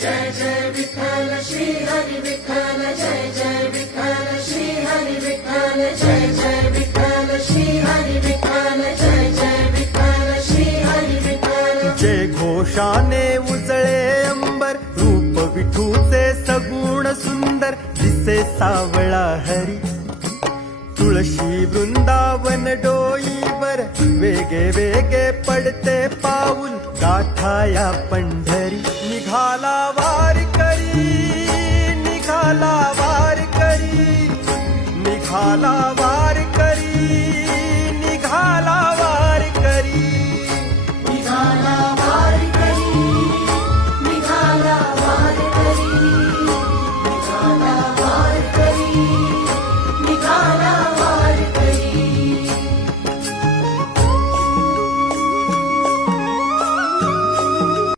जय जय विठ्ठल श्री हरी विठ्ठल जय जय विठ्ठल श्री हरी विठ्ठल जय जय विठ्ठल श्री हरी विठ्ठल जय जय विठ्ठल श्री हरी विठ्ठल। जय घोषाने उजळे अंबर रूप विठूचे सगुण सुंदर दिसे सावळा हरी। तुळशी वृंदावन डोईवर वेगे वेगे पडते पाऊल गाठाया पंढरी निघाला वारकरी निघाला वारकरी निघाला वार